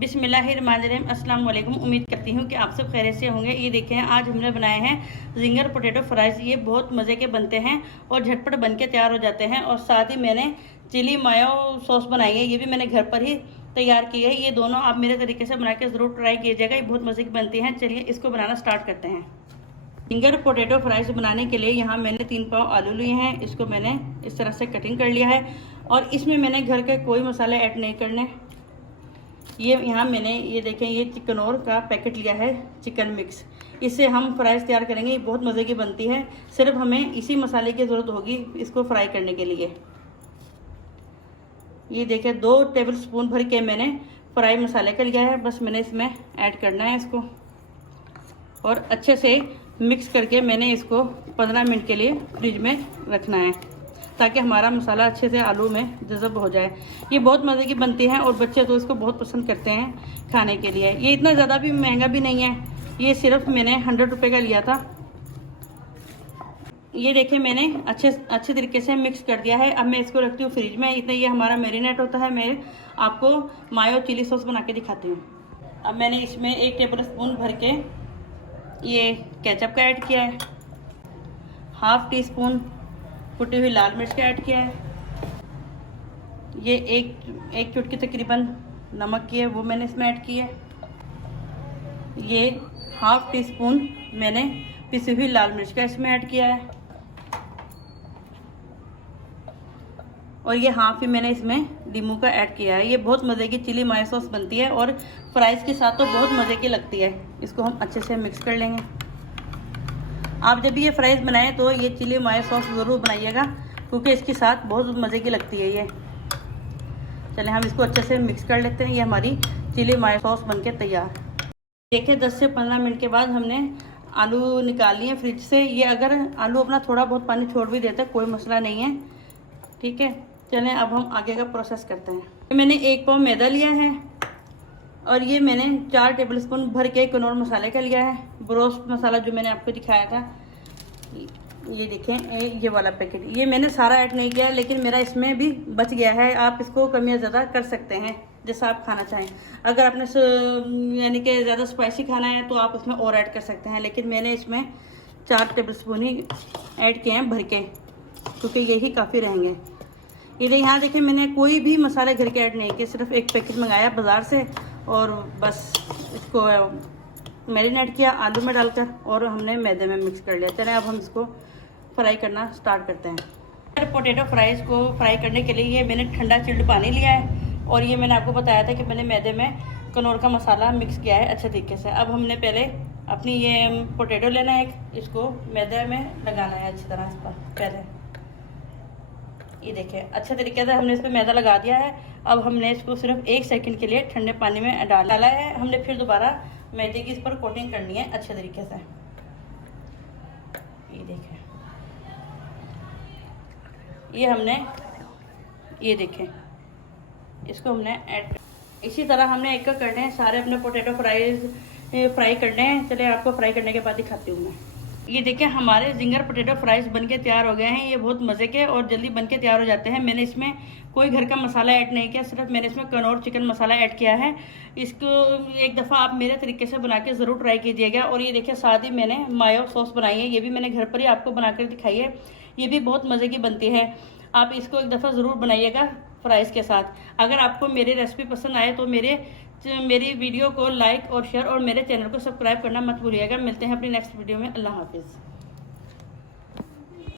बिस्मिल्लाहिर्रहमानिर्रहीम। अस्सलाम वालेकुम। उम्मीद करती हूँ कि आप सब खैरियत से होंगे। ये देखें, आज हमने बनाए हैं जिंगर पोटैटो फ्राइज़। ये बहुत मज़े के बनते हैं और झटपट बन के तैयार हो जाते हैं। और साथ ही मैंने चिली मायो सॉस बनाई है, ये भी मैंने घर पर ही तैयार की है। ये दोनों आप मेरे तरीके से बना के ज़रूर ट्राई कीजिएगा, ये बहुत मज़े की बनती हैं। चलिए इसको बनाना स्टार्ट करते हैं। जिंगर पोटैटो फ्राइज़ बनाने के लिए यहाँ मैंने 3 पाव आलू लिए हैं। इसको मैंने इस तरह से कटिंग कर लिया है और इसमें मैंने घर के कोई मसाले ऐड नहीं करने। ये यहाँ मैंने ये देखें, ये चिकनौर का पैकेट लिया है, चिकन मिक्स। इससे हम फ्राइज़ तैयार करेंगे। ये बहुत मज़े की बनती है। सिर्फ हमें इसी मसाले की ज़रूरत होगी इसको फ्राई करने के लिए। ये देखें, 2 टेबल स्पून भर के मैंने फ्राई मसाले का लिया है। बस मैंने इसमें ऐड करना है इसको और अच्छे से मिक्स करके मैंने इसको 15 मिनट के लिए फ्रिज में रखना है ताकि हमारा मसाला अच्छे से आलू में जज़ब हो जाए। ये बहुत मज़े की बनती है और बच्चे तो इसको बहुत पसंद करते हैं खाने के लिए। ये इतना ज़्यादा भी महंगा भी नहीं है, ये सिर्फ मैंने 100 रुपये का लिया था। ये देखिए, मैंने अच्छे तरीके से मिक्स कर दिया है। अब मैं इसको रखती हूँ फ्रिज में। इतना ये हमारा मैरिनेट होता है। मैं आपको मायो चिली सॉस बना के दिखाती हूँ। अब मैंने इसमें 1 टेबल स्पून भर के ये केचप का ऐड किया है, हाफ टी स्पून कुटी हुई लाल मिर्च का ऐड किया है, ये एक चुटकी तकरीबन नमक की है, वो मैंने इसमें ऐड की है। ये हाफ टी स्पून मैंने पिसी हुई लाल मिर्च का इसमें ऐड किया है और ये हाफ ही मैंने इसमें नींबू का ऐड किया है। ये बहुत मज़े की चिली मायो सॉस बनती है और फ्राइज़ के साथ तो बहुत मज़े की लगती है। इसको हम अच्छे से मिक्स कर लेंगे। आप जब भी ये फ्राइज़ बनाएं तो ये चिली मायो सॉस ज़रूर बनाइएगा क्योंकि इसके साथ बहुत मज़े की लगती है ये। चलें हम इसको अच्छे से मिक्स कर लेते हैं। ये हमारी चिली मायो सॉस बनके तैयार। देखिए, 10 से 15 मिनट के बाद हमने आलू निकाल लिए फ्रिज से। ये अगर आलू अपना थोड़ा बहुत पानी छोड़ भी देते कोई मसला नहीं है, ठीक है। चलें अब हम आगे का प्रोसेस करते हैं। मैंने 1 पाव मैदा लिया है और ये मैंने 4 टेबल स्पून भर के कनौर मसाले का लिया है, ब्रोस्ट मसाला जो मैंने आपको दिखाया था। ये देखें, ये वाला पैकेट। ये मैंने सारा ऐड नहीं किया लेकिन मेरा इसमें भी बच गया है। आप इसको कम या ज़्यादा कर सकते हैं जैसा आप खाना चाहें। अगर आपने यानी कि ज़्यादा स्पाइसी खाना है तो आप उसमें और ऐड कर सकते हैं, लेकिन मैंने इसमें 4 टेबल स्पून ही ऐड किए हैं भर के क्योंकि यही काफ़ी रहेंगे। ये यहाँ देखिए, मैंने कोई भी मसाले घर के ऐड नहीं किए, सिर्फ 1 पैकेट मंगाया बाज़ार से और बस इसको मैरिनेट किया आलू में डालकर और हमने मैदे में मिक्स कर लिया। चलें अब हम इसको फ्राई करना स्टार्ट करते हैं। पोटैटो फ्राइज़ को फ्राई करने के लिए ये मैंने ठंडा चिल्ड पानी लिया है और ये मैंने आपको बताया था कि मैंने मैदे में कनौर का मसाला मिक्स किया है अच्छे तरीके से। अब हमने पहले अपनी ये पोटैटो लेना है, इसको मैदे में लगाना है अच्छी तरह। इस पर पहले ये देखिए, अच्छे तरीके से हमने इस पर मैदा लगा दिया है। अब हमने इसको सिर्फ 1 सेकंड के लिए ठंडे पानी में डाला है। हमने फिर दोबारा मैदे की इस पर कोटिंग करनी है अच्छे तरीके से। ये देखें, ये हमने ये देखें, इसको हमने ऐड। इसी तरह हमने एक करने हैं सारे अपने पोटैटो फ्राई करने हैं। चलिए आपको फ्राई करने के बाद दिखाती हूँ मैं। ये देखिए, हमारे जिंगर पोटैटो फ्राइज़ बनके तैयार हो गए हैं। ये बहुत मज़े के और जल्दी बनके तैयार हो जाते हैं। मैंने इसमें कोई घर का मसाला ऐड नहीं किया, सिर्फ मैंने इसमें कनौर चिकन मसाला ऐड किया है। इसको एक दफ़ा आप मेरे तरीके से बना के ज़रूर ट्राई कीजिएगा। और ये देखिए, साथ ही मैंने मायो सॉस बनाई है, ये भी मैंने घर पर ही आपको बनाकर दिखाई है। ये भी बहुत मज़े की बनती है। आप इसको एक दफ़ा ज़रूर बनाइएगा फ्राइज़ के साथ। अगर आपको मेरी रेसिपी पसंद आए तो मेरी वीडियो को लाइक और शेयर और मेरे चैनल को सब्सक्राइब करना मत भूलिएगा। मिलते हैं अपनी नेक्स्ट वीडियो में। अल्लाह हाफिज़।